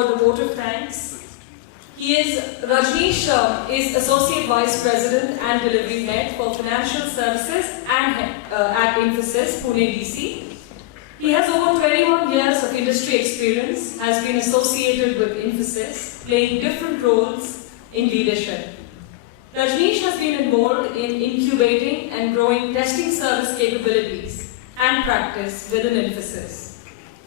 For the vote of thanks. Rajneesh is Associate Vice President and Delivery Head for Financial Services and at Infosys, Pune DC. He has over 21 years of industry experience, has been associated with Infosys, playing different roles in leadership. Rajneesh has been involved in incubating and growing testing service capabilities and practice within Infosys.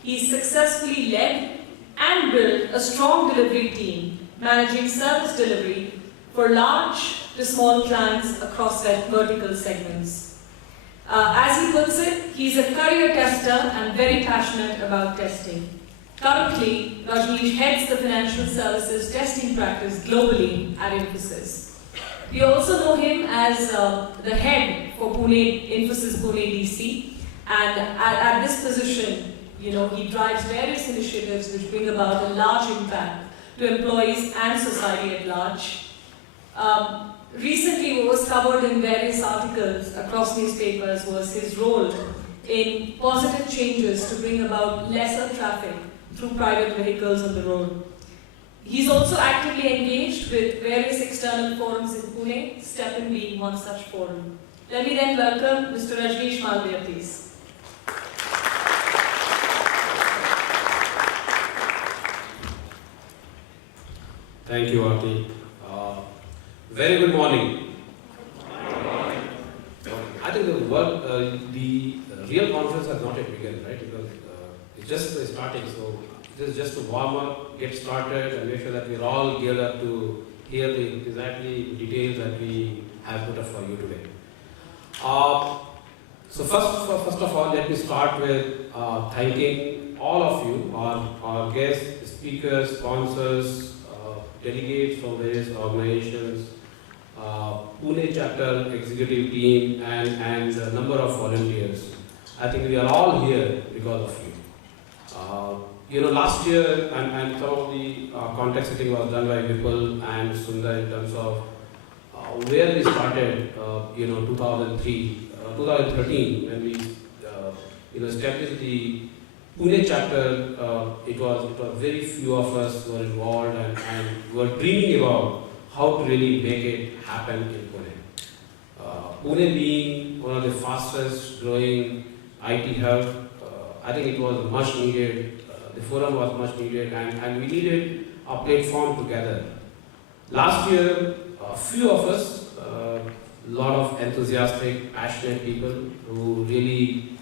He successfully led and built a strong delivery team, managing service delivery for large to small clients across vertical segments. As he puts it, he's a career tester and very passionate about testing. Currently, Rajneesh heads the financial services testing practice globally at Infosys. We also know him as the head for Infosys Pune DC, and at this position, he drives various initiatives which bring about a large impact to employees and society at large. Recently, what was covered in various articles across newspapers was his role in positive changes to bring about lesser traffic through private vehicles on the road. He's also actively engaged with various external forums in Pune, STEPN being one such forum. Let me then welcome Mr. Rajneesh Malviya, please. Thank you, Aarti. Very good morning. I think the real conference has not yet begun, right? Because it's just starting, so this is just to warm up, get started, and make sure that we're all geared up to hear the exactly details that we have put up for you today. So first of all, let me start with thanking all of you, our guests, speakers, sponsors, delegates from various organizations, Pune chapter executive team, and a number of volunteers. I think we are all here because of you. Last year, and some of the context setting was done by Vipul and Sundar in terms of where we started, 2013, when we established the Pune chapter. It was very few of us were involved and were dreaming about how to really make it happen in Pune. Pune being one of the fastest growing IT hub, I think it was much needed. The forum was much needed, and we needed a platform together. Last year, a few of us, a lot of enthusiastic, passionate people who really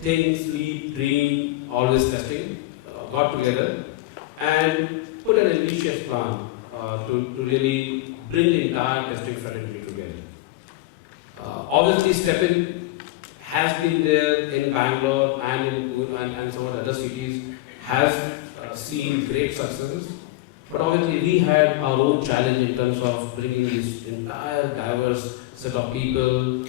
think, sleep, dream, always testing, got together and put an ambitious plan to really bring the entire testing fraternity together. Obviously, STEPN has been there in Bangalore and some of the other cities, has seen great successes. But obviously, we had our own challenge in terms of bringing this entire diverse set of people,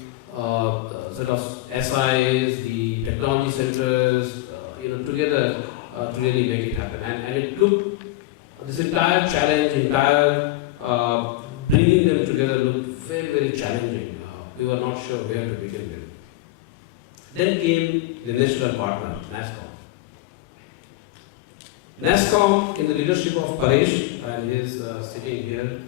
set of SIs, the technology centers, together to really make it happen. And it took this entire challenge, bringing them together looked very, very challenging. We were not sure where to begin with. Then came the national partner, NASSCOM. NASSCOM, in the leadership of Paresh, and he is sitting here,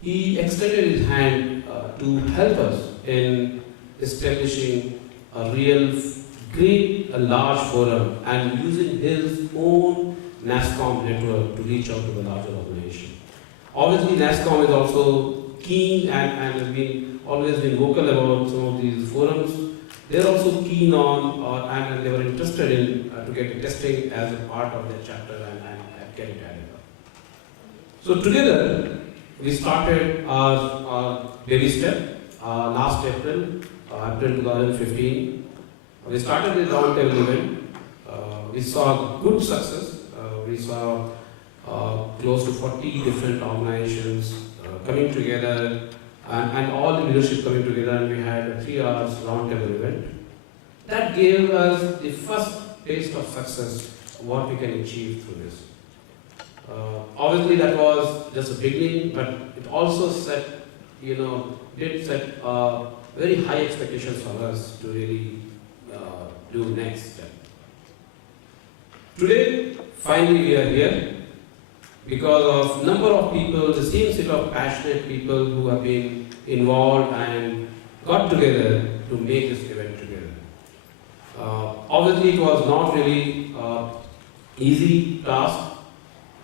he extended his hand to help us in establishing a real, a large forum and using his own NASSCOM network to reach out to the larger organization. Obviously, NASSCOM is also keen and has always been vocal about some of these forums. They're also keen on, and they were interested in to get testing as a part of their chapter and get it added up. So together, we started our baby step last April 2015. We started this roundtable event. We saw good success. We saw close to 40 different organizations coming together and all the leadership coming together, and we had a 3 hours roundtable event. That gave us the first taste of success, what we can achieve through this. Obviously, that was just a beginning, but it also did set very high expectations for us to really do next step. Today, finally we are here because of number of people, the same set of passionate people who have been involved and got together to make this event together. Obviously, it was not really easy task,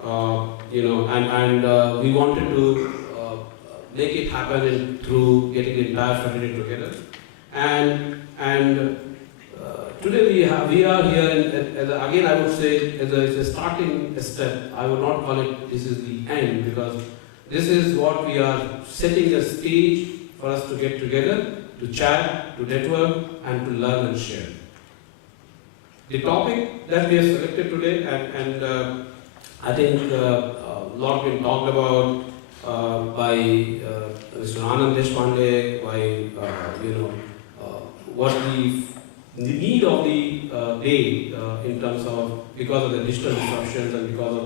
and we wanted to make it happen through getting the entire fraternity together. And today we are here, again I would say, as a starting step. I would not call it this is the end, because this is what we are setting a stage for us to get together, to chat, to network, and to learn and share. The topic that we have selected today, and I think a lot been talked about by Mr. Anand Deshpande, by what the need of the day in terms of, because of the digital disruptions and because of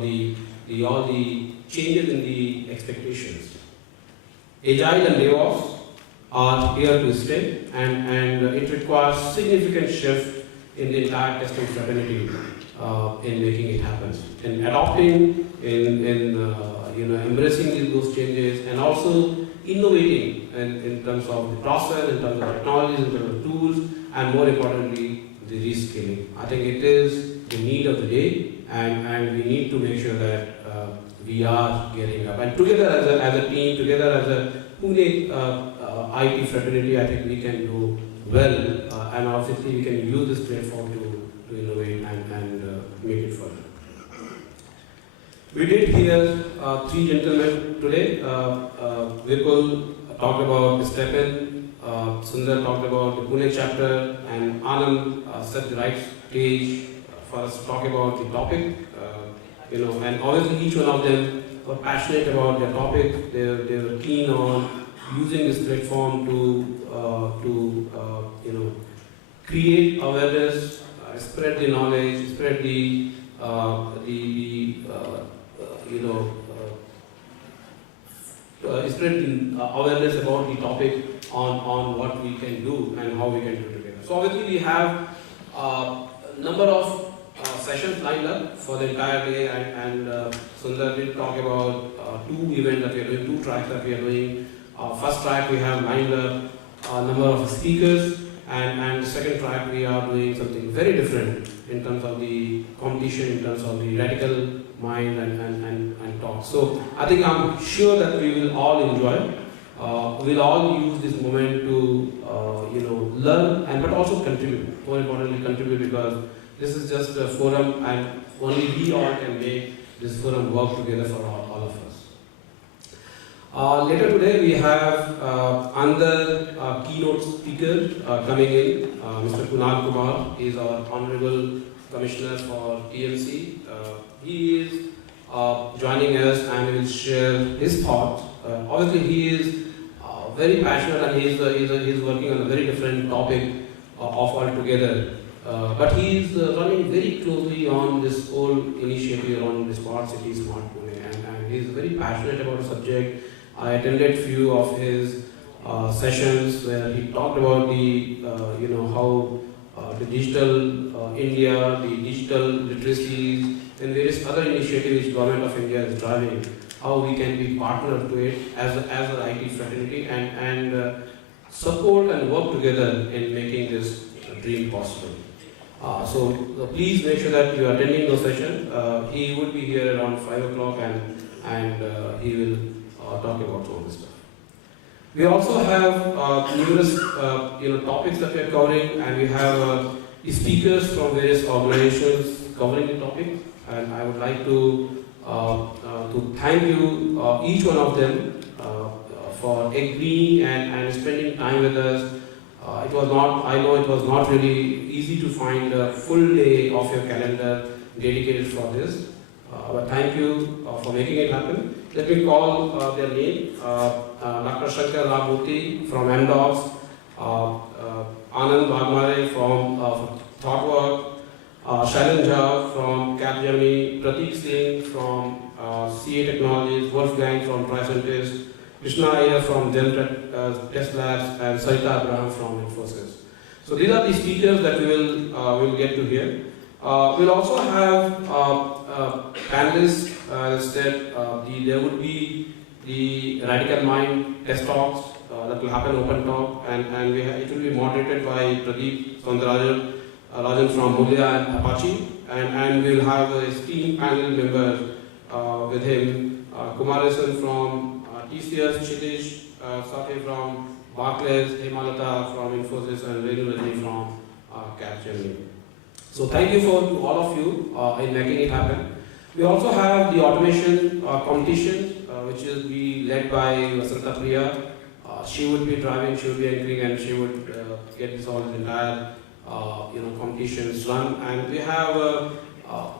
all the changes in the expectations. Agile and DevOps are here to stay, and it requires significant shift in the entire testing fraternity in making it happen, in adopting, in embracing those changes, and also innovating in terms of the process, in terms of technologies, in terms of tools, and more importantly, the reskilling. I think it is the need of the day, and we need to make sure that we are gearing up. And together as a team, together as a Pune IT fraternity, I think we can do well, and obviously we can use this platform to innovate and make it further. We did hear three gentlemen today. Vipul talked about Stephen, Sundar talked about the Pune chapter, and Anand set the right stage for us to talk about the topic. And obviously each one of them were passionate about their topic. They were keen on using this platform to create awareness, spread the knowledge, spread the awareness about the topic on what we can do and how we can do together. So obviously we have a number of sessions lined up for the entire day, and Sundar did talk about two events that we are doing, two tracks that we are doing. First track we have lined up a number of speakers, and the second track we are doing something very different in terms of the competition, in terms of the radical mind and talk. So I think I'm sure that we will all enjoy. We'll all use this moment to learn but also contribute. More importantly, contribute, because this is just a forum, and only we all can make this forum work together for all of us. Later today we have another keynote speaker coming in, Mr. Kunal Kumar. He is our Honorable Commissioner for TMC. He is joining us and will share his thoughts. Obviously he is very passionate, and he is working on a very different topic of altogether. But he is running very closely on this whole initiative around the Smart City, Smart Pune, and he is very passionate about the subject. I attended few of his sessions where he talked about the how the digital India, the digital literacies, and various other initiatives which Government of India is driving, how we can be partner to it as an IT fraternity and support and work together in making this dream possible. So please make sure that you are attending those sessions. He would be here around 5 o'clock, and he will talk about all this stuff. We also have numerous topics that we are covering, and we have speakers from various organizations covering the topic. And I would like to thank you, each one of them, for agreeing and spending time with us. I know it was not really easy to find a full day of your calendar dedicated for this. But thank you for making it happen. Let me call their name. Dr. Shankar Ramurthy from MDocs, Anand Bhagmare from ThoughtWork, Shailen Jha from Capgemini, Prateek Singh from CA Technologies, Wolfgang from Tricentis, Krishna Iyer from Dell Test Labs, and Sarita Abraham from Infosys. So these are the speakers that we will get to hear. We'll also have panelists. Instead, there would be the Radical Mind test talks that will happen open talk, and it will be moderated by Pradeep Soundarajan Rajan from Mulya and Apache, and we'll have a esteemed panel members with him, Kumarasan from TCS, Chitish, Satya from Barclays, Hemalata from Infosys, and Renu Rajni from Capgemini. So thank you for all of you in making it happen. We also have the automation competition, which will be led by Vasanta Priya. She would be driving, she would be anchoring, and she would get this all entire competitions run. And we have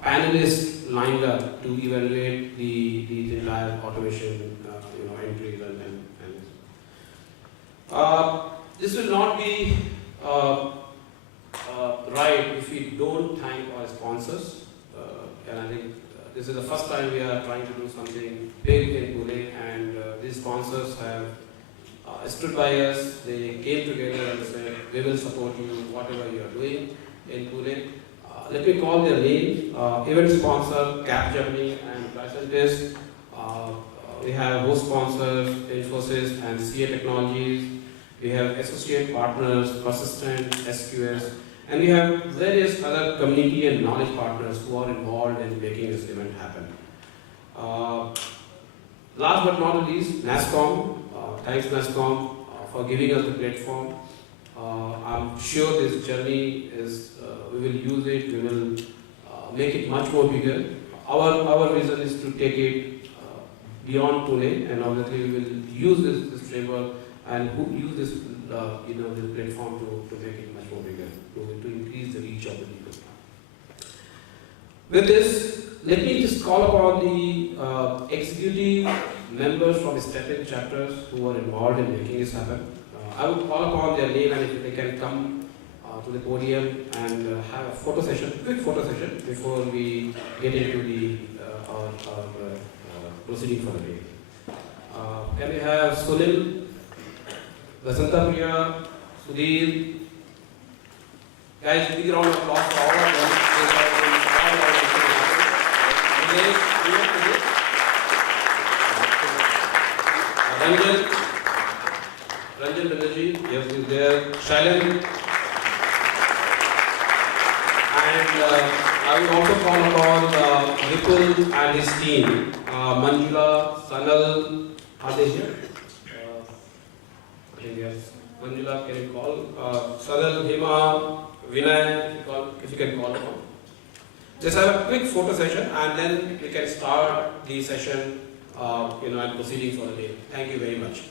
panelists lined up to evaluate the entire automation entries and this will not be right if we don't thank our sponsors. And I think this is the first time we are trying to do something big in Pune, and these sponsors have stood by us. They came together and said, we will support you whatever you are doing in Pune. Let me call their names. Event sponsor, Capgemini and Tricentis. We have host sponsors, Infosys and CA Technologies. We have associate partners, Persistent, SQS. And we have various other community and knowledge partners who are involved in making this event happen. Last but not least, NASSCOM. Thanks NASSCOM for giving us the platform. I'm sure this journey is, we will use it, we will make it much more bigger. Our vision is to take it beyond Pune, and obviously we will use this framework and use this this platform to make it much more bigger, to increase the reach of the people. With this, let me just call upon the executive members from STEPIN chapters who are involved in making this happen. I would call upon their name, and if they can come to the podium and have a photo session, quick photo session before we get into the our proceeding for the day. Can we have Sunil, Vasanta Priya, Sudhir? Guys, big round of applause for all of them. Ranjan Banerjee, yes, is there. Shailen. And I will also call upon Vipul and his team. Manjula, Sanal, are they here? I think yes. Manjula, can you call? Sanal, Hema, Vinay, if you can call upon. Just have a quick photo session, and then we can start the session, and proceeding for the day. Thank you very much.